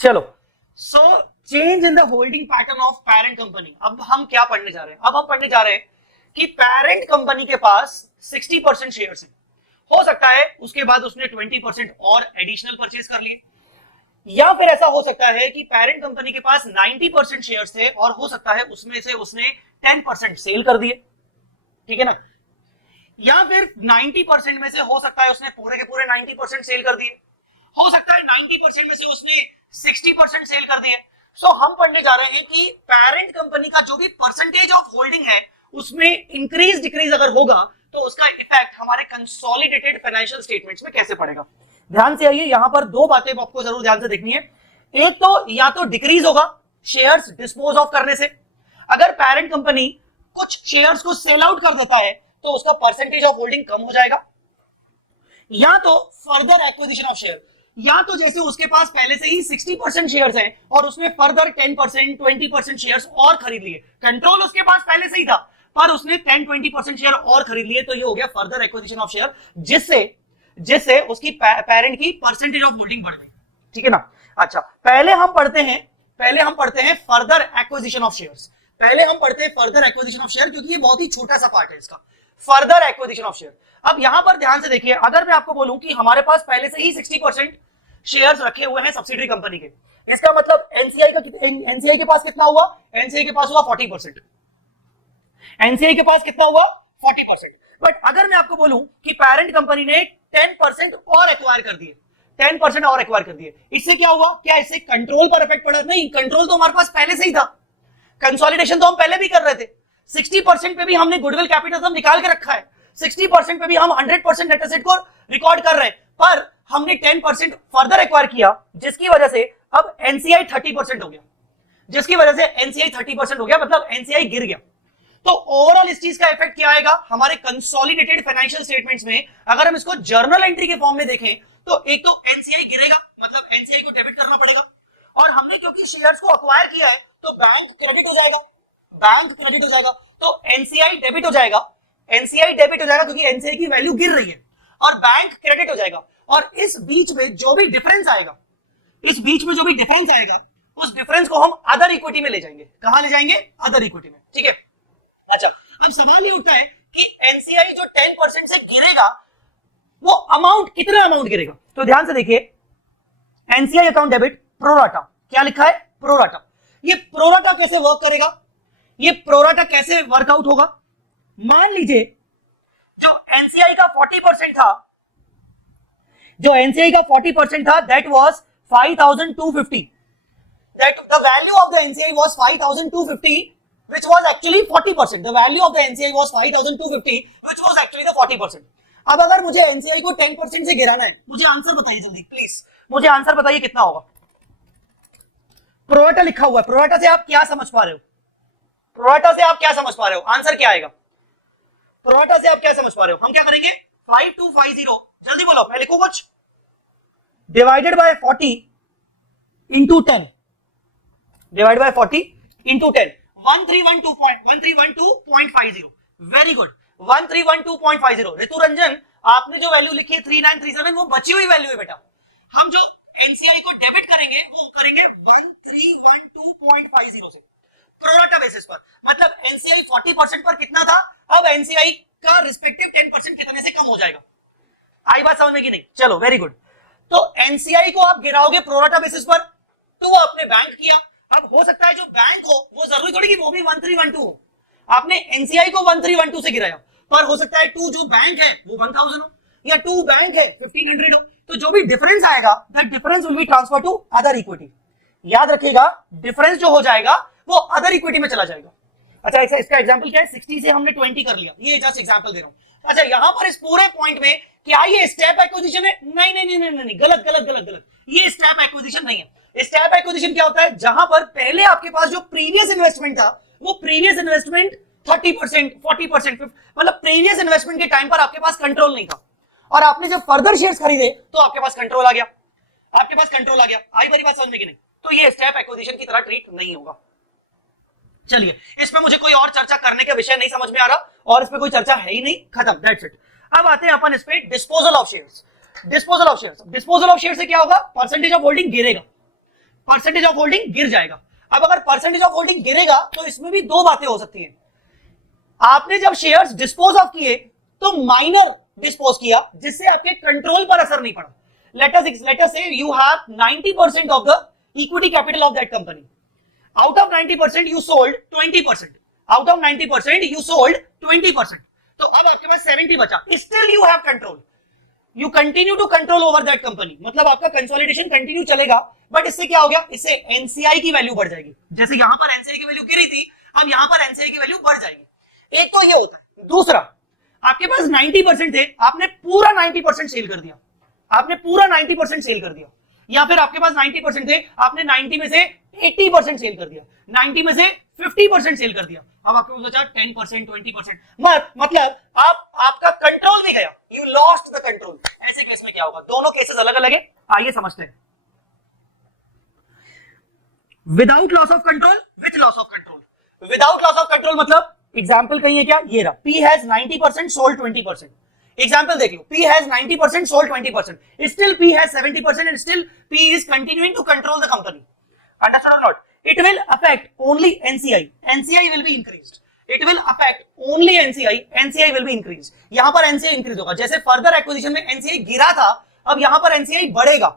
चलो, so change in the holding pattern of parent company. अब हम क्या पढ़ने जा रहे हैं? अब हम पढ़ने जा रहे हैं कि पेरेंट कंपनी के पास 60% शेयर्स है, हो सकता है उसके बाद उसने 20% और एडिशनल परचेज कर लिए, या फिर ऐसा हो सकता है कि पेरेंट कंपनी के पास 90% शेयर्स थे और हो सकता है उसमें से उसने 10% सेल कर दिए, ठीक है ना, या फिर 90% में से हो सकता है उसने पूरे के पूरे 90% सेल कर दिए, हो सकता है 90% में से उसने 60% सेल कर दिए। सो हम पढ़ने जा रहे हैं कि पेरेंट कंपनी का जो भी परसेंटेज ऑफ होल्डिंग है उसमें इंक्रीज डिक्रीज अगर होगा तो उसका इफेक्ट हमारे कंसोलिडेटेड फाइनेंशियल स्टेटमेंट्स में कैसे पड़ेगा। ध्यान से आइए, यहां पर दो बातें आपको जरूर ध्यान से देखनी है। एक तो या तो डिक्रीज होगा शेयर्स डिस्पोज ऑफ करने से, अगर पेरेंट कंपनी कुछ शेयर्स को सेल आउट कर देता है तो उसका परसेंटेज ऑफ होल्डिंग कम हो जाएगा, या तो फर्दर एक्विजिशन ऑफ शेयर, या तो जैसे उसके पास पहले से ही 60% शेयर्स हैं और उसने फर्दर 10% 20% शेयर्स और खरीद लिए, कंट्रोल उसके पास पहले से ही था पर उसने 10-20% शेयर और खरीद लिए, तो ये हो गया फर्दर एक्विजिशन ऑफ शेयर, जिससे उसकी पेरेंट की परसेंटेज ऑफ होल्डिंग बढ़ गई, ठीक है ना। अच्छा, पहले हम पढ़ते हैं फर्दर एक्विजिशन ऑफ शेयर्स। पहले हम पढ़ते हैं फर्दर एक्विजिशन ऑफ शेयर, क्योंकि ये बहुत ही छोटा सा पार्ट है इसका, फर्दर एक्विजिशन ऑफ शेयर। अब यहां पर ध्यान से देखिए, अगर मैं आपको बोलूं कि हमारे पास पहले से ही 60% शेयर्स रखे हुए हैं सब्सिडरी कंपनी के, इसका मतलब एनसीआई के पास कितना हुआ? एनसीआई के पास हुआ 40%। एनसीआई के पास कितना हुआ? 40%। बट अगर मैं आपको बोलूं कि पेरेंट कंपनी ने 10% और एक्वायर कर दिए, 10% और एक्वायर कर दिए, इससे क्या हुआ? क्या इससे कंट्रोल पर इफेक्ट पड़ा? नहीं, कंट्रोल तो हमारे पास पहले से ही था, कंसोलिडेशन तो हम पहले भी कर रहे थे। 60% पे भी हमने गुडविल कैपिटल निकाल के रखा है, 60% पे भी हम 100% नेट एसेट को रिकॉर्ड कर रहे हैं, पर हमने 10% फर्दर एक्वायर किया, जिसकी वजह से अब एनसीआई 30% हो गया, मतलब एनसीआई गिर गया। तो ओवरऑल इस चीज का इफेक्ट क्या आएगा हमारे कंसोलिडेटेड फाइनेंशियल स्टेटमेंट्स में? अगर हम इसको जर्नल एंट्री के फॉर्म में देखें तो एक तो एनसीआई गिरेगा, मतलब एनसीआई को डेबिट करना पड़ेगा, और हमने क्योंकि शेयर्स को अक्वायर किया है तो बैंक क्रेडिट हो जाएगा, तो एनसीआई डेबिट हो जाएगा, क्योंकि एनसीआई की वैल्यू गिर रही है, और बैंक क्रेडिट हो जाएगा। और इस बीच में जो भी डिफरेंस आएगा, उस डिफरेंस को हम अदर इक्विटी में ले जाएंगे। कहां ले जाएंगे? अदर इक्विटी में, ठीक है। अच्छा, अब सवाल ये उठता है कि एनसीआई जो 10% से गिरेगा वो अमाउंट, कितना अमाउंट गिरेगा? तो ध्यान से देखिए, एनसीआई अकाउंट डेबिट प्रोराटा, क्या लिखा है? प्रोराटा। ये प्रोराटा कैसे वर्क करेगा? ये प्रोराटा कैसे वर्कआउट होगा? मान लीजिए जो एनसीआई का 40% था, that was 5250, that the value of the NCI was 5250, which was actually 40%. The value of the NCI was 5250, which was actually the 40%. अब अगर मुझे NCI को 10% से गिराना है, मुझे आंसर बताइए जल्दी प्लीज, मुझे आंसर बताइए कितना होगा? प्रोराटा लिखा हुआ है, प्रोराटा से आप क्या समझ पा रहे हो? आंसर क्या आएगा? प्रोराटा से आप क्या समझ पा रहे हो? हम क्या करेंगे? 5250, जल्दी बोलो, मैं लिखूं कुछ, divided by 40 into 10, divide by 40 into 10, 1312.50। Very good, 1312.50। ऋतु रंजन, आपने जो वैल्यू लिखी है 3937, वो बची हुई वैल्यू है बेटा। हम जो एनसीआई को डेबिट करेंगे वो करेंगे 1312.50 से प्रोराटा बेसिस पर, मतलब एनसीआई 40% पर कितना था, अब एनसीआई का रिस्पेक्टिव 10% कितने से कम हो जाएगा? आई बात समझ में कि नहीं? चलो, वेरी गुड। तो एनसीआई को आप गिराओगे प्रोराटा बेसिस पर, तो वो आपने बैंक किया। अब हो सकता है जो बैंक हो वो जरूरी थोड़ी कि वो भी 1312 हो, आपने एनसीआई को 1312 से गिराया, पर हो सकता है 2 जो बैंक है वो 1000 हो, या 2 बैंक है 1500 हो, तो जो भी डिफरेंस आएगा that difference will be transfer to other equity. याद रखिएगा, डिफरेंस जो हो जाएगा वो अदर इक्विटी में चला जाएगा। अच्छा, इसका एग्जांपल क्या है? 60 से हमने 20 कर लिया, ये जस्ट एग्जांपल दे रहा हूं। अच्छा, यहां पर इस पूरे पॉइंट में क्या ये स्टेप एक्विजिशन है? नहीं, गलत। ये स्टेप एक्विजिशन नहीं है। स्टेप एक्विजिशन क्या होता है? जहां पर पहले आपके पास जो प्रीवियस इन्वेस्टमेंट था, वो प्रीवियस इन्वेस्टमेंट 30%, 40%, मतलब प्रीवियस इन्वेस्टमेंट के टाइम पर आपके पास कंट्रोल नहीं था, और आपने जब फर्दर शेयर्स खरीदे तो आपके पास कंट्रोल आ गया। आई बारी बात समझ में कि नहीं? तो ये स्टेप एक्विजिशन की तरह ट्रीट नहीं होगा। चलिए, इसमें मुझे कोई और चर्चा करने का विषय नहीं समझ में आ रहा, और इसमें कोई चर्चा है ही नहीं, खत्म, दैट्स इट। अब आते हैं अपन इस पे disposal of shares. Disposal of shares से क्या होगा? परसेंटेज ऑफ होल्डिंग गिरेगा, परसेंटेज ऑफ होल्डिंग गिर जाएगा। अब अगर परसेंटेज ऑफ होल्डिंग गिरेगा तो इसमें भी दो बातें हो सकती हैं। आपने जब शेयर्स डिस्पोज ऑफ किए तो माइनर डिस्पोज किया जिससे आपके कंट्रोल पर असर नहीं पड़ा। let us say you have 90% of the equity capital of that company. Out of 90% you sold 20%. Out of 90% you sold 20%. तो अब आपके पास 70 बचा. Still you have control. You continue to control over that company. मतलब आपका consolidation continue चलेगा, but इससे क्या हो गया? इससे एनसीआई की वैल्यू बढ़ जाएगी। जैसे यहां पर एनसीआई की वैल्यू गिरी थी, अब यहां पर एनसीआई की वैल्यू बढ़ जाएगी। एक तो ये होता है। दूसरा, आपके पास 90% थे, आपने पूरा 90% सेल कर दिया। आपने पूरा 90% सेल कर दिया, या फिर आपके पास 90% थे, आपने 90 में से 80% सेल कर दिया, 90 में से 50% सेल कर दिया। अब आपके पास बचा 10%, 20%। मतलब आपका कंट्रोल भी गया, यू लॉस्ट द कंट्रोल। ऐसे केस में क्या होगा? दोनों केसेस अलग अलग है, आइए समझते हैं। Without loss of control, with loss of control. Without loss of control मतलब एग्जाम्पल कहीं है क्या? ये रहा, P हैज 90% सोल्ड 20%। एग्जाम्पल देख लो, P has 90% sold 20%, still P has 70% and still P is continuing to control the company. Understood or not? It will affect only NCI. NCI will be increased. It will affect only NCI. NCI will be increased. यहां पर NCI increase होगा। जैसे further acquisition में NCI गिरा था, अब यहां पर NCI बढ़ेगा।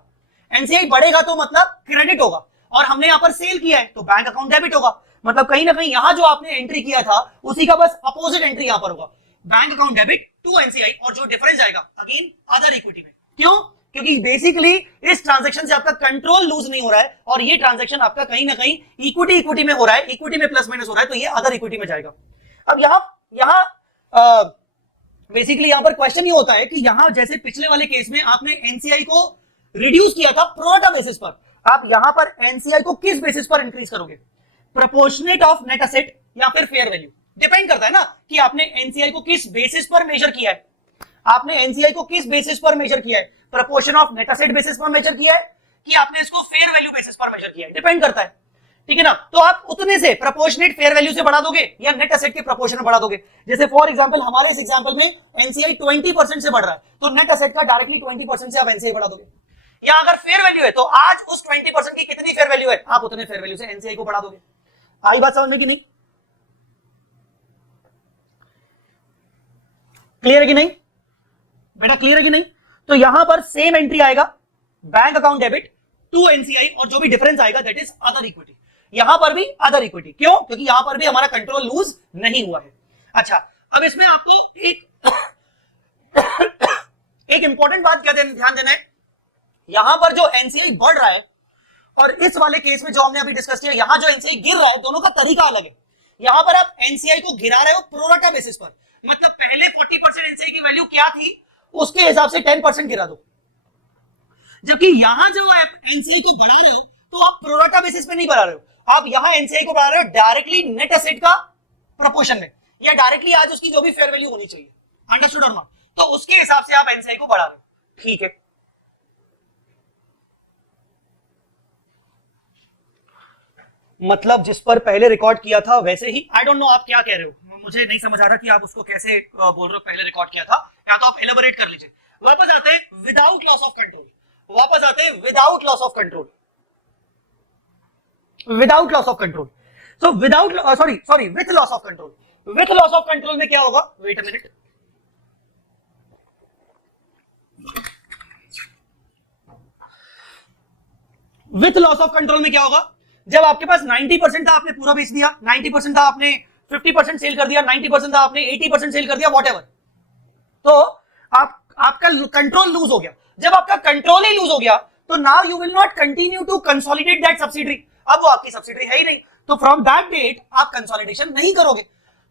NCI बढ़ेगा तो मतलब क्रेडिट होगा, और हमने यहां पर सेल किया है तो बैंक अकाउंट डेबिट होगा। मतलब कहीं ना कहीं यहां जो आपने एंट्री किया था उसी का बस अपोजिट एंट्री यहां पर होगा, bank account debit to NCI, और जो डिफरेंस आएगा अगेन अदर इक्विटी में। क्यों? क्योंकि बेसिकली इस ट्रांजैक्शन से आपका कंट्रोल लूज नहीं हो रहा है, और ये ट्रांजैक्शन आपका कहीं ना कहीं इक्विटी में हो रहा है, इक्विटी में प्लस माइनस हो रहा है, तो ये अदर इक्विटी में जाएगा। अब यहां बेसिकली यहां पर क्वेश्चन ये होता है कि यहां जैसे पिछले वाले केस में आपने एनसीआई को रिड्यूस किया था प्रोरेटा बेसिस पर, आप यहां पर एनसीआई को किस बेसिस पर इंक्रीज करोगे? प्रोपोर्शनेट ऑफ नेट एसेट या फिर फेयर वैल्यू? डिपेंड करता है ना कि आपने एनसीआई को किस बेसिस पर मेजर किया है। आपने एनसीआई को किस बेसिस पर मेजर किया है? Proportion of net asset basis पर मेजर किया है कि आपने इसको फेयर वैल्यू बेसिस पर मेजर किया है? डिपेंड करता है, ठीक है ना। तो आप उतने से प्रोपोर्शनेट फेयर वैल्यू से बढ़ा दोगे या नेट एसेट के प्रोपोर्शन में बढ़ा दोगे। जैसे फॉर एग्जांपल हमारे इस एग्जांपल में एनसीआई 20% से बढ़ रहा है, तो नेट एसेट का डायरेक्टली 20% से आप एनसीआई बढ़ा दोगे। या अगर फेयर वैल्यू है तो आज उस 20% की कितनी फेयर वैल्यू है, आप उतने फेयर वैल्यू से एनसीआई को बढ़ा दोगे। आई बात समझ में कि नहीं? क्लियर है कि नहीं बेटा? क्लियर है कि नहीं? तो यहां पर सेम एंट्री आएगा, bank account debit to NCI, और जो भी डिफरेंस आएगा दैट इज अदर इक्विटी। यहां पर भी अदर इक्विटी। क्यों? क्योंकि यहां पर भी हमारा कंट्रोल लूज नहीं हुआ है। अच्छा, अब इसमें आपको एक इंपॉर्टेंट बात क्या ध्यान देना है, यहां पर जो एनसीआई बढ़ रहा है और इस वाले केस में जो हमने अभी डिस्कस किया, यहां जो एनसीआई गिर रहा है, दोनों का तरीका अलग है। यहां पर आप एनसीआई को गिरा रहे हो प्रोरेटा बेसिस पर, मतलब पहले 40% एनसीआई की वैल्यू क्या थी उसके हिसाब से 10% गिरा दो। जबकि यहां जो आप एनसीआई को बढ़ा रहे हो तो आप प्रोरेटा बेसिस पे नहीं बढ़ा रहे हो, आप यहां एनसीआई को बढ़ा रहे हो डायरेक्टली नेट एसेट का प्रोपोर्शन में, या डायरेक्टली आज उसकी जो भी फेयर वैल्यू होनी चाहिए। Understood or not? तो उसके हिसाब से आप एनसीआई को बढ़ा रहे हो, ठीक है। मतलब जिस पर पहले रिकॉर्ड किया था वैसे ही। आई डोंट नो आप क्या कह रहे हो, मुझे नहीं समझ आ रहा कि आप उसको कैसे बोल रहे हो पहले रिकॉर्ड किया था, या तो आप एलेबोरेट कर लीजिए। वापस आते हैं विदाउट लॉस ऑफ कंट्रोल, वापस आते हैं without loss of control, without loss of control. So without sorry with loss of control. With loss of control में क्या होगा? Wait a minute, with loss of control में क्या होगा? जब आपके पास 90% था आपने पूरा बेच दिया, 90% था आपने 50% सेल कर दिया, 90% था आपने 80% सेल कर दिया, व्हाटएवर, तो आपका कंट्रोल लूज हो गया। जब आपका कंट्रोल ही लूज हो गया तो now you will not continue to consolidate that subsidiary. अब वो आपकी सब्सिडरी है ही नहीं, तो फ्रॉम दैट डेट आप कंसोलिडेशन नहीं करोगे।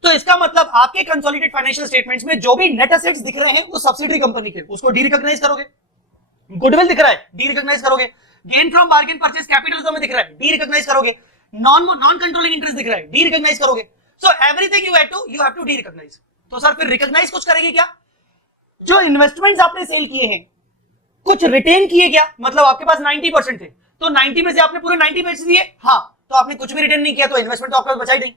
तो इसका मतलब आपके कंसोलिडेटेड फाइनेंशियल स्टेटमेंट्स में जो भी नेट एसेट्स दिख रहे हैं उस सब्सिडरी कंपनी के, उसको डी रिकॉग्नाइज करोगे। गुडविल दिख रहा है, डी रिकॉग्नाइज करोगे। Gain from bargain purchase capital तुम्हें दिख रहा है, डी रिकॉग्नाइज करोगे। नॉन कंट्रोलिंग इंटरेस्ट दिख रहा है, डी रिकॉग्नाइज करोगे। So everything you have to derecognise. तो सर फिर रिकॉग्नाइज कुछ करेंगे क्या? जो इन्वेस्टमेंट्स आपने सेल किए हैं कुछ रिटेन किए क्या? मतलब आपके पास 90% थे, तो 90 में से आपने पूरे 90 बेच दिए, हाँ, तो आपने कुछ भी रिटेन नहीं किया, तो इन्वेस्टमेंट तो आपके पास बचा ही नहीं।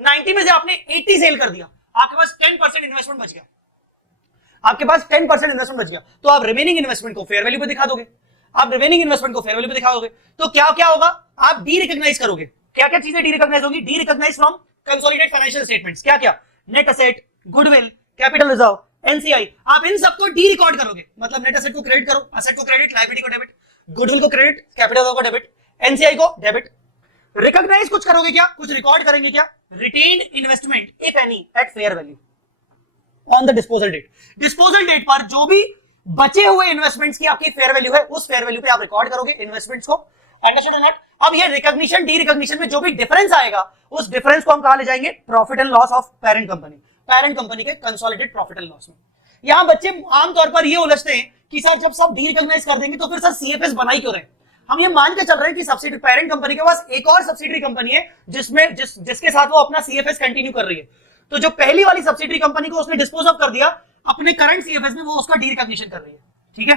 90 में से आपने 80 सेल कर दिया, आपके पास 10% इन्वेस्टमेंट बच गया, आपके पास 10% इन्वेस्टमेंट बच गया, तो आप रिमेनिंग इन्वेस्टमेंट को फेयर वैल्यू पे दिखा दोगे। आप रिमेनिंग इन्वेस्टमेंट को फेयर वैल्यू पे दिखाओगे। तो क्या क्या होगा, आप डी रिकॉग्नाइज करोगे। क्या क्या चीजें डी रिकॉग्नाइज होगी, derecognise from consolidated financial statements. क्या क्या, net asset, goodwill, capital reserve, NCI, आप इन सबको डी रिकॉर्ड करोगे। मतलब नेट एसेट को क्रेडिट करो, एसेट को क्रेडिट, लायबिलिटी को डेबिट, गुडविल को क्रेडिट, कैपिटल रिजर्व को डेबिट, एनसीआई को डेबिट। रिकॉग्नाइज कुछ करोगे क्या, कुछ रिकॉर्ड करेंगे क्या, retained investment if any at fair value on the disposal date. Disposal date पर जो भी बचे हुए इन्वेस्टमेंट्स की आपकी फेयर वैल्यू है, उस फेयर वैल्यू पे आप रिकॉर्ड करोगे इन्वेस्टमेंट्स को। Understood not? अब ये रिकॉग्निशन डी रिकॉग्निशन में जो भी डिफरेंस आएगा, उस डिफरेंस को हम कहां ले जाएंगे, profit and loss of parent company, parent company के कंसोलिडेटेड प्रॉफिट एंड लॉस में। यहां बच्चे आमतौर पर ये उलझते हैं कि सर जब सब डी रिकॉग्नाइज कर देंगे तो फिर सर सीएफएस बनाई क्यों रहे। हम ये मान के चल रहे हैं कि सब्सिडी पेरेंट कंपनी के पास एक और सब्सिडरी कंपनी है जिसके साथ वो अपना सीएफएस कंटिन्यू कर रही है। तो जो पहली वाली सब्सिडरी कंपनी को उसने डिस्पोज ऑफ कर दिया, अपने करंट सीएफएस में वो उसका डी रिकॉग्निशन कर रही है। ठीक है,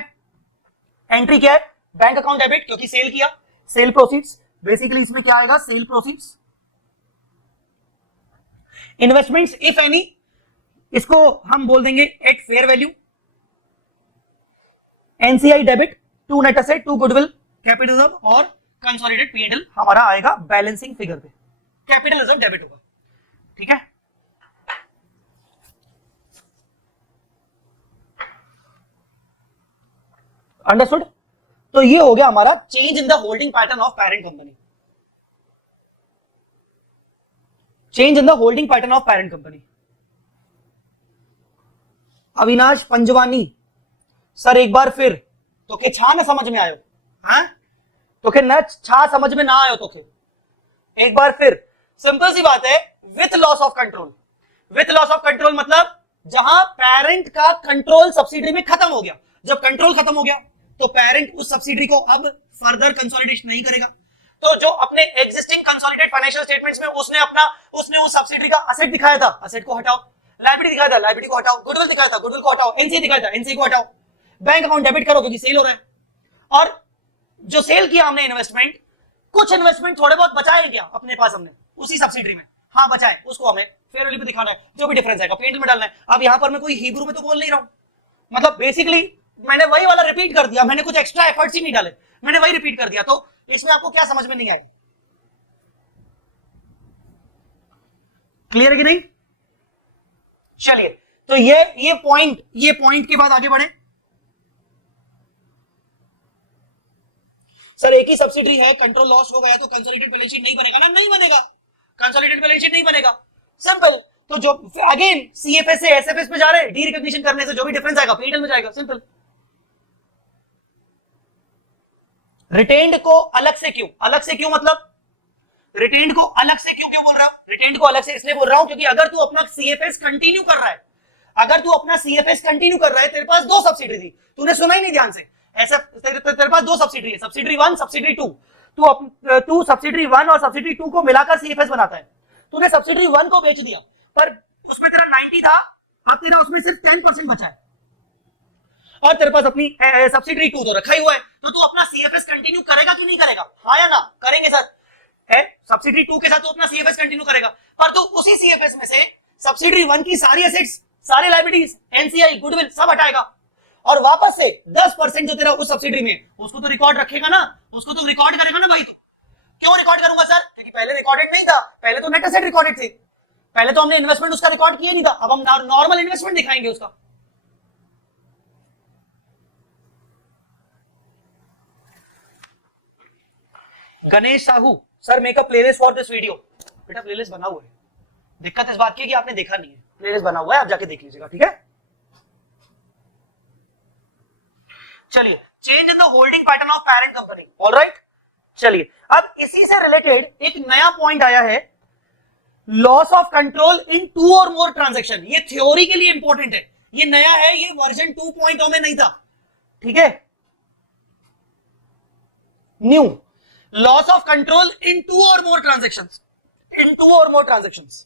एंट्री क्या है, बैंक अकाउंट डेबिट, क्योंकि सेल किया, सेल प्रोसीड्स। बेसिकली इसमें क्या आएगा, sale proceeds. Investments if any, इसको हम बोल देंगे at fair value. NCI debit, to net asset, to goodwill, capital reserve और कंसोलिडेटेड पीएनएल हमारा आएगा बैलेंसिंग फिगर पे, कैपिटल रिजर्व डेबिट होगा। ठीक है, अंडरस्टूड? तो ये हो गया हमारा change in the holding pattern of parent company, change in the holding pattern of parent company. Avinash Panjwani sir एक बार फिर, तो के छा न समझ में आयो, हाँ तो के न छा समझ में ना आयो, तो के एक बार फिर, सिंपल सी बात है, with loss of control. With loss of control मतलब जहां पेरेंट का कंट्रोल सब्सिडरी में खत्म हो गया। जब कंट्रोल खत्म हो गया तो पेरेंट उस सब्सिडरी को अब फर्दर कंसोलिडेशन नहीं करेगा। तो जो अपने एग्जिस्टिंग कंसोलिडेटेड फाइनेंशियल स्टेटमेंट्स में उसने उस सब्सिडरी का असेट दिखाया था, असेट को हटाओ, लायबिलिटी दिखाया था, लायबिलिटी को हटाओ, गुडविल दिखाया था, गुडविल को हटाओ, एनसीए दिखाया था, एनसीए को हटाओ, बैंक अकाउंट डेबिट करो क्योंकि सेल हो रहा है। और जो सेल किया हमने इन्वेस्टमेंट, कुछ इन्वेस्टमेंट थोड़े बहुत बचाए क्या अपने पास हमने उसी सब्सिडरी में, हाँ बचाए, उसको हमें फेयर वैल्यू पे दिखाना है, जो भी डिफरेंस आएगा पेंट में डालना है। अब यहां पर मैं कोई हिब्रू में तो बोल नहीं रहा हूं, मतलब बेसिकली मैंने वही वाला रिपीट कर दिया, मैंने कुछ एक्स्ट्रा एफर्ट्स ही नहीं डाले, मैंने वही रिपीट कर दिया। तो इसमें आपको क्या समझ में नहीं आई, क्लियर है कि नहीं? चलिए, तो ये पॉइंट के बाद आगे बढ़े। सर एक ही सब्सिडी है, कंट्रोल लॉस हो गया तो कंसोलिडेटेड बैलेंस शीट नहीं बनेगा ना? नहीं बनेगा, कंसोलिडेटेड बैलेंस शीट नहीं बनेगा, सिंपल। तो जो अगेन सीएफएस से एसएफएस पे जा रहे हैं, डी रिकॉग्निशन करने से जो भी डिफरेंस आएगा पीएनएल में जाएगा, सिंपल। रिटेन्ड को अलग से क्यों, अलग से क्यों मतलब रिटेन्ड को अलग से क्यों बोल रहा हूं? रिटेन्ड को अलग से इसलिए बोल रहा हूं क्योंकि अगर तू अपना सीएफएस कंटिन्यू कर रहा है, अगर तू अपना सीएफएस कंटिन्यू कर रहा है, तेरे पास दो सब्सिडी थी, तूने सुना ही नहीं ध्यान से, ऐसा तेरे पास दो सब्सिडी है, सब्सिडी 1 सब्सिडी 2। तू सब्सिडी 1 और सब्सिडी 2 को मिलाकर सीएफएस बनाता है। तूने सब्सिडी 1 को बेच दिया, पर उसमें तेरा 90 था, अब तेरा उसमें सिर्फ 10% बचा है, और तेरे पास अपनी सब्सिडी 2 तो रखा ही हुआ है। तो तू अपना सीएफएस कंटिन्यू करेगा कि नहीं करेगा? हाँ या ना? करेंगे सर, है सब्सिडी 2 के साथ तो अपना सीएफएस कंटिन्यू करेगा, पर तो उसी सीएफएस में से सब्सिडी 1 की सारी एसेट्स, सारे लायबिलिटीज, एनसीआई, गुडविल सब हटाएगा, और वापस से 10% जो तेरा उस सब्सिडी में, उसको तो रिकॉर्ड रखेगा ना, उसको तो रिकॉर्ड करेगा ना भाई। तो क्यों रिकॉर्ड करूंगा सर? क्योंकि पहले रिकॉर्डेड नहीं था, पहले तो नेट एसेट रिकॉर्डेड थे, पहले तो हमने इन्वेस्टमेंट उसका रिकॉर्ड किया नहीं था, अब हम नॉर्मल इन्वेस्टमेंट दिखाएंगे उसका। Ganesh Sahu sir, make a playlist for this video. बेटा प्लेलिस्ट बना हुआ है, दिक्कत इस बात की है कि आपने देखा नहीं है, प्लेलिस्ट बना हुआ है, आप जाके देख लीजिएगा, ठीक है? चलिए, change in the holding pattern of parent company, alright. चलिए, अब इसी से रिलेटेड एक नया पॉइंट आया है, loss of control in 2 or more transaction. ये थ्योरी के लिए इंपॉर्टेंट है, ये नया है, ये वर्जन 2.0 में नहीं था, ठीक है? New, loss of control in 2 or more transactions, in 2 or more transactions.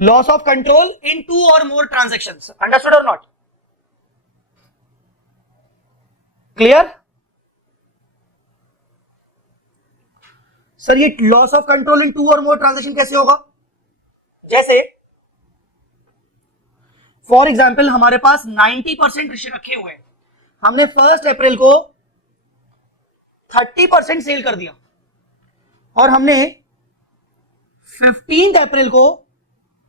Loss of control in 2 or more transactions, understood or not? Clear? Sir ये loss of control in 2 or more transaction कैसे होगा? जैसे for example हमारे पास 90% रखे हुए हैं, हमने 1 अप्रैल को 30% सेल कर दिया और हमने 15 अप्रैल को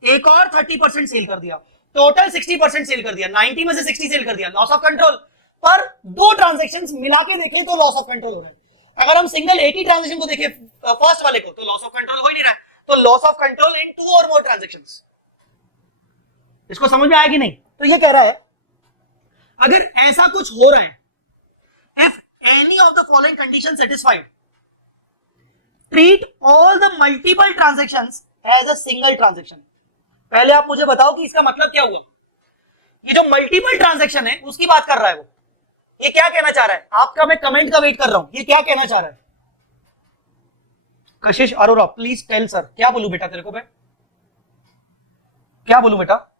एक और 30% सेल कर दिया, टोटल 60% सेल कर दिया, 90 में से 60 सेल कर दिया, लॉस ऑफ कंट्रोल। पर दो ट्रांजैक्शंस मिला के देखें तो लॉस ऑफ कंट्रोल हो रहा है। अगर हम सिंगल एक ही ट्रांजैक्शन को देखें फर्स्ट वाले को, तो लॉस ऑफ कंट्रोल हो ही नहीं रहा है, तो loss of control in 2 or more transactions. इसको समझ में आया कि नहीं? तो ये कह रहा है अगर ऐसा कुछ हो रहा है, if any of the following conditions satisfied, treat all the multiple transactions as a single transaction। पहले आप मुझे बताओ कि इसका मतलब क्या हुआ। ये जो मल्टीपल ट्रांजैक्शन है उसकी बात कर रहा है वो, ये क्या कहना चाह रहा है? आपका मैं कमेंट का वेट कर रहा हूं, ये क्या कहना चाह रहा है? कशिश अरोरा प्लीज टेल सर, क्या बोलूं बेटा तेरे को मैं, क्या बोलूं बेटा?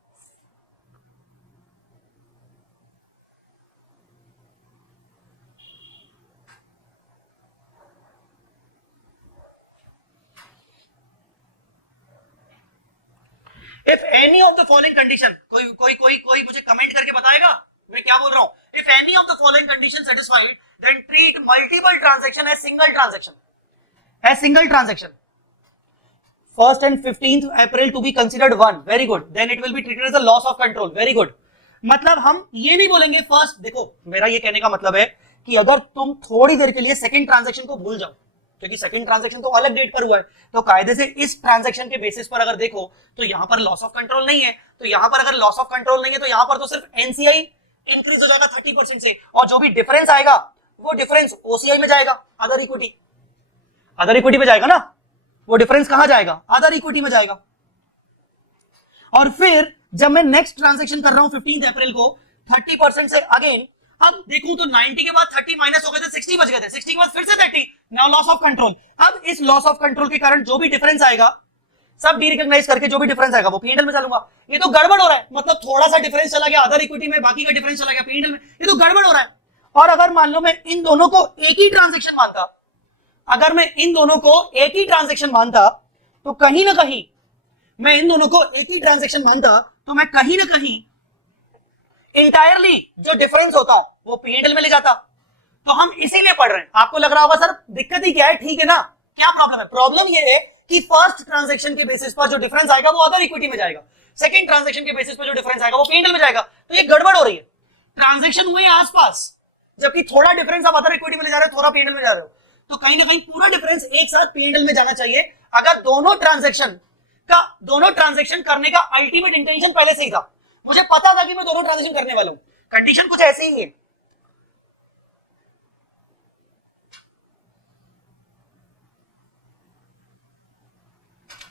If any of the following condition, कोई मुझे कमेंट करके बताएगा मैं क्या बोल रहा हूं? If any of the following condition satisfied, then treat multiple transaction as single transaction. As single transaction. 1st and 15th April to be considered one. Very good. Then it will be treated as a loss of control. Very good. मतलब हम ये नहीं बोलेंगे first, देखो मेरा ये कहने का मतलब है कि अगर तुम थोड़ी देर के लिए सेकंड ट्रांजैक्शन को भूल जाओ, क्योंकि सेकंड ट्रांजैक्शन तो अलग डेट पर हुआ है, तो कायदे से इस ट्रांजैक्शन के बेसिस पर अगर देखो तो यहां पर लॉस ऑफ कंट्रोल नहीं है, तो यहां पर अगर लॉस ऑफ कंट्रोल नहीं है तो यहां पर तो सिर्फ एनसीआई इंक्रीज हो जाएगा 30% से, और जो भी डिफरेंस आएगा वो डिफरेंस ओसीआई में जाएगा, अदर इक्विटी। अदर इक्विटी में जाएगा ना, वो डिफरेंस कहां जाएगा? अदर इक्विटी में जाएगा। और फिर जब मैं नेक्स्ट ट्रांजैक्शन कर रहा हूं 15 अप्रैल को 30% से अगेन, अब देखूं तो 90 के बाद 30 माइनस हो गए थे, 60 बच गए थे, 60 के बाद फिर से 30, नाउ लॉस ऑफ कंट्रोल। अब इस लॉस ऑफ कंट्रोल के कारण जो भी डिफरेंस आएगा सब डी रिकॉग्नाइज करके जो भी डिफरेंस आएगा वो पीएनएल में चलूंगा। ये तो गड़बड़ हो रहा है, मतलब थोड़ा सा डिफरेंस चला गया अदर इक्विटी में, बाकी का डिफरेंस चला गया पीएनएल में, ये तो गड़बड़ हो रहा है। और अगर मान लो मैं इन दोनों को एक ही ट्रांजैक्शन मानता, अगर मैं इन दोनों को एक ही ट्रांजैक्शन मानता तो कहीं ना कहीं, मैं इन दोनों को एक ही ट्रांजैक्शन मानता तो मैं कहीं ना कहीं इंटायरली जो डिफरेंस होता है वो पीएनएल में ले जाता। तो हम इसीलिए पढ़ रहे हैं। आपको लग रहा होगा सर दिक्कत ही क्या है, ठीक है ना, क्या प्रॉब्लम है? प्रॉब्लम ये है कि फर्स्ट ट्रांजैक्शन के बेसिस पर जो डिफरेंस आएगा वो अदर इक्विटी में जाएगा, सेकंड ट्रांजैक्शन के बेसिस पर जो डिफरेंस आएगा वो पीएनएल में जाएगा। तो ये गड़बड़ हो रही है, ट्रांजैक्शन हुए आसपास, जबकि थोड़ा डिफरेंस आप अदर इक्विटी में ले जा रहे हो, थोड़ा पीएनएल में जा रहे हो, तो कहीं ना कहीं पूरा डिफरेंस एक साथ पीएनएल में जाना चाहिए। अगर दोनों ट्रांजैक्शन करने का अल्टीमेट इंटेंशन पहले से ही था, मुझे पता था कि मैं दोनों ट्रांजैक्शन करने वाला हूं, कंडीशन कुछ ऐसे ही है।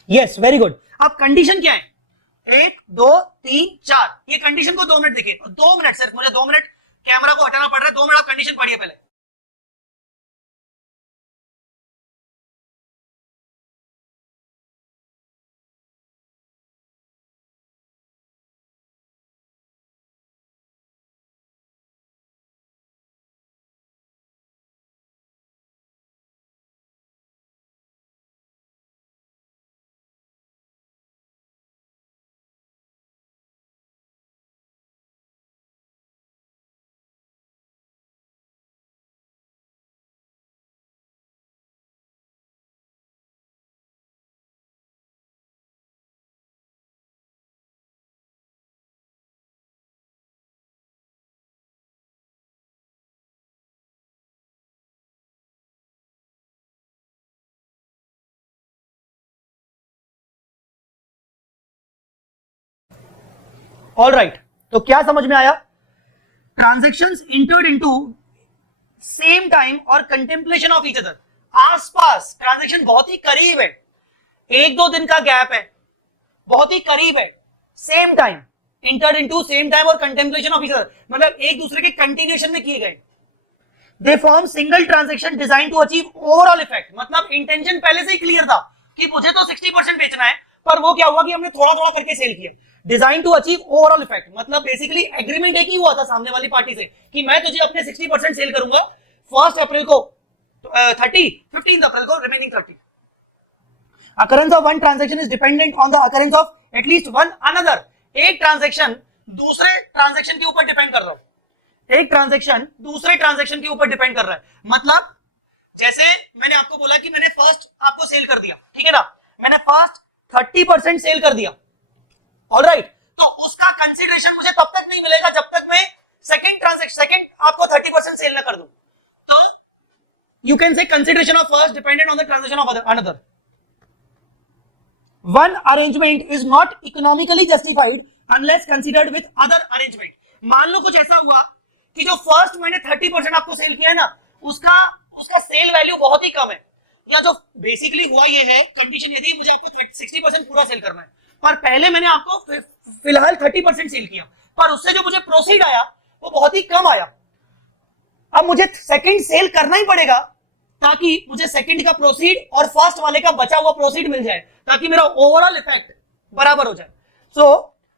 Yes very good. अब कंडीशन क्या है? 1 2 3 4, ये कंडीशन को 2 मिनट देखिए, 2 मिनट सिर्फ, मुझे 2 मिनट कैमरा को हटाना पड़ रहा है, 2 मिनट आप कंडीशन पढ़िए पहले। ऑल राइट, तो क्या समझ में आया? Transactions entered into same time और कंटेम्पलेशन ऑफ ईच अदर, आसपास ट्रांजैक्शन बहुत ही करीब है, 1-2 दिन का गैप है, बहुत ही करीब है, same time, entered into same time और कंटेम्पलेशन ऑफ ईच अदर, मतलब एक दूसरे के कंटिन्यूएशन में किए गए। They form single transaction design to achieve overall effect, मतलब इंटेंशन पहले से ही क्लियर था कि मुझे तो 60% बेचना है, पर वो क्या हुआ कि हमने थोड़ा थोड़ा करके सेल किया। Design to achieve overall effect, मतलब बेसिकली एग्रीमेंट एक ही हुआ था सामने वाली पार्टी से कि मैं तुझे अपने 60% सेल करूंगा 1 अप्रैल को 30, 15 अप्रैल को remaining 30। Occurrence of one transaction is dependent on the occurrence of at least one another। एक ट्रांजैक्शन दूसरे ट्रांजैक्शन के ऊपर डिपेंड कर रहा है, एक ट्रांजैक्शन दूसरे ट्रांजैक्शन के ऊपर डिपेंड कर रहा है। मतलब जैसे मैंने आपको बोला कि मैंने फर्स्ट आपको सेल कर दिया, ठीक है ना, मैंने फर्स्ट 30% सेल कर दिया, ऑलराइट, तो उसका कंसीडरेशन मुझे तब तक नहीं मिलेगा जब तक मैं सेकंड आपको 30% सेल ना कर दूं। तो you can say consideration of first dependent on the transaction of another. One arrangement is not economically justified unless considered with other arrangement. मान लो कुछ ऐसा हुआ कि जो फर्स्ट मैंने 30% आपको सेल किया है ना, उसका सेल वैल्यू बहुत ही कम है, या जो बेसिकली हुआ ये है, कंडीशन ये थी मुझे आपको 60% पूरा सेल करना है, पर पहले मैंने आपको फिलहाल 30% सेल किया, पर उससे जो मुझे प्रोसीड आया वो बहुत ही कम आया। अब मुझे सेकंड सेल करना ही पड़ेगा ताकि मुझे सेकंड का प्रोसीड और फर्स्ट वाले का बचा हुआ प्रोसीड मिल जाए, ताकि मेरा ओवरऑल इफेक्ट बराबर हो जाए। So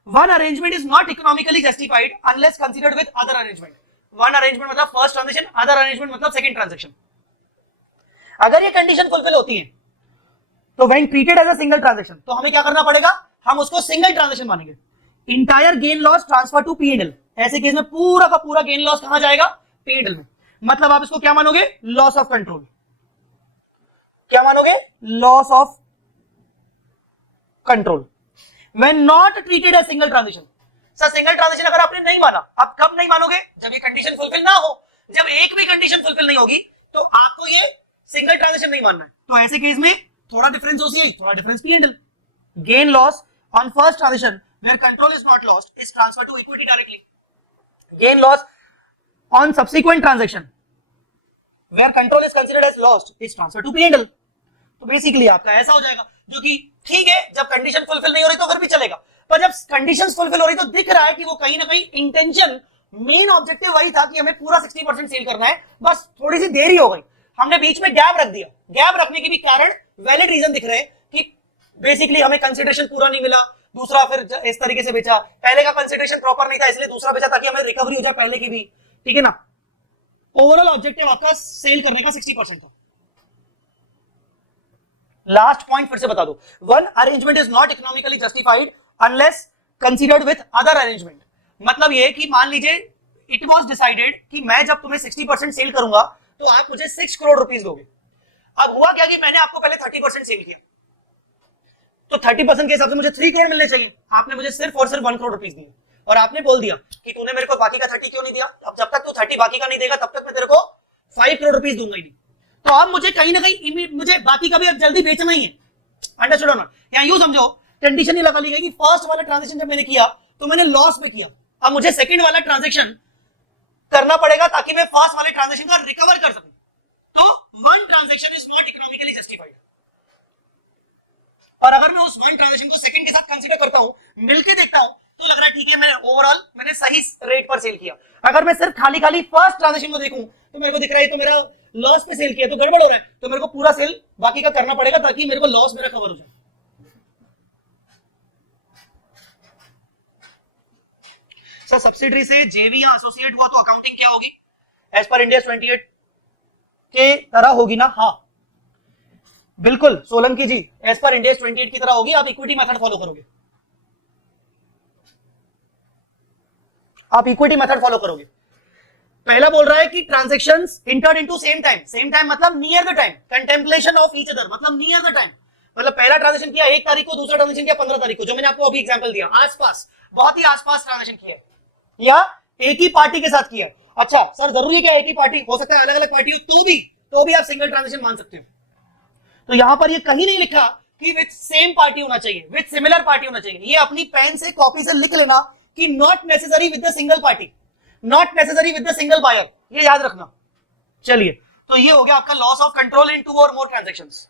one arrangement is not economically justified unless considered with other arrangement. One arrangement मतलब फर्स्ट ट्रांजैक्शन, अदर अरेंजमेंट मतलब सेकंड ट्रांजैक्शन। अगर ये कंडीशन फुलफिल होती है तो when treated as a single transaction, तो हमें क्या करना पड़ेगा, हम उसको सिंगल ट्रांजैक्शन मानेंगे। Entire gain loss transfer to P&L, ऐसे केस में पूरा का पूरा गेन लॉस कहां जाएगा, P&L में। मतलब आप इसको क्या मानोगे, लॉस ऑफ कंट्रोल। क्या मानोगे, loss of control when not treated as single transaction. Sir single transaction अगर आपने नहीं माना, आप कब नहीं मानोगे, जब ये कंडीशन फुलफिल ना हो। जब एक भी कंडीशन फुलफिल नहीं होगी तो आपको ये सिंगल ट्रांजैक्शन नहीं मानना है। तो ऐसे केस में थोड़ा डिफरेंस OCI, थोड़ा difference P&L। Gain loss on first transaction where control is not lost is transferred to equity directly. Gain loss on subsequent transaction where control is considered as lost is transferred to P&L. तो basically आपका ऐसा हो जाएगा, जो कि ठीक है, जब कंडीशन फुलफिल नहीं हो रही तो फिर भी चलेगा, पर जब कंडीशंस फुलफिल हो रही तो दिख रहा है कि वो कहीं ना कहीं इंटेंशन, मेन ऑब्जेक्टिव वही था कि हमें पूरा 60% सेल करना है, बस थोड़ी सी देरी हो गई, हमने बीच में गैप रख दिया। गैप रखने के भी कारण वैलिड रीजन दिख रहे हैं कि बेसिकली हमें कंसिडरेशन पूरा नहीं मिला, दूसरा फिर इस तरीके से बेचा, पहले का कंसिडरेशन प्रॉपर नहीं था इसलिए दूसरा बेचा ताकि हमें रिकवरी हो जाए पहले की भी, ठीक है ना। ओवरऑल ऑब्जेक्टिव आपका सेल करने का 60% था। लास्ट पॉइंट फिर से बता दो, one arrangement is not economically justified unless considered with other arrangement. मतलब ये कि मान लीजिए इट वाज डिसाइडेड कि मैं जब तुम्हें 60% सेल करूंगा तो आप मुझे 6 करोड़ रुपीस दोगे। अब हुआ क्या कि मैंने आपको पहले 30% सेल किया, तो 30% के हिसाब से मुझे 3 करोड़ मिलने चाहिए, आपने मुझे सिर्फ और सिर्फ 1 करोड़ रुपीस दिए, और आपने बोल दिया कि तूने मेरे को बाकी का 30 क्यों नहीं दिया, अब जब तक तू 30 बाकी का नहीं देगा तब तक मैं तेरे को 5 करोड़ रुपीस दूंगा ही नहीं। तो अब मुझे कहीं ना कहीं मुझे बाकी का भी अब जल्दी बेचना ही है, अंडरस्टूड ना। यहां यूं समझो, कंडीशन ही लगा ली गई कि फर्स्ट वाला ट्रांजैक्शन जब मैंने किया तो मैंने लॉस में किया, अब मुझे सेकंड वाला ट्रांजैक्शन करना पड़ेगा ताकि मैं फर्स्ट वाले ट्रांजैक्शन का रिकवर कर सकूं। तो one transaction is not economically justified, और अगर मैं उस वन ट्रांजैक्शन को सेकंड के साथ कंसीडर करता हूं, मिलके देखता हूं, तो लग रहा है ठीक है मैंने ओवरऑल मैंने सही रेट पर सेल किया। अगर मैं सिर्फ खाली खाली फर्स्ट ट्रांजैक्शन को देखूं तो मेरे को दिख रहा है तो मेरा लॉस पे सेल किया, तो गड़बड़ हो रहा है, तो मेरे को पूरा सेल बाकी का करना पड़ेगा ताकि मेरे को लॉस मेरा कवर हो जाए। सर सब्सिडरी से जेवी या एसोसिएट हुआ तो अकाउंटिंग क्या होगी, एज पर इंडिया 28 के तरह होगी ना। हाँ बिल्कुल सोलंकी जी, एज पर इंडिया 28 की तरह होगी, आप इक्विटी मेथड फॉलो करोगे, आप इक्विटी मेथड फॉलो करोगे। पहला बोल रहा है कि transactions entered into same time मतलब near the time, contemplation of each other मतलब नियर द टाइम, मतलब पहला ट्रांजैक्शन किया 1 तारीख को, दूसरा ट्रांजैक्शन किया 15 तारीख को, जो मैंने आपको अभी एग्जांपल दिया, आसपास बहुत ही आसपास ट्रांजैक्शन किया या एक ही पार्टी के साथ किया। अच्छा सर जरूरी है क्या एक ही पार्टी, हो सकता है अलग अलग पार्टी हो तो भी आप सिंगल ट्रांजैक्शन मान सकते हो। तो यहां पर ये कहीं नहीं लिखा कि विथ सेम पार्टी होना चाहिए, विथ सिमिलर पार्टी होना चाहिए, ये अपनी पेन से कॉपी से लिख लेना कि not necessary with the single party, not necessary with the single buyer, ये याद रखना। चलिए तो ये हो गया आपका loss of control in 2 or more transactions.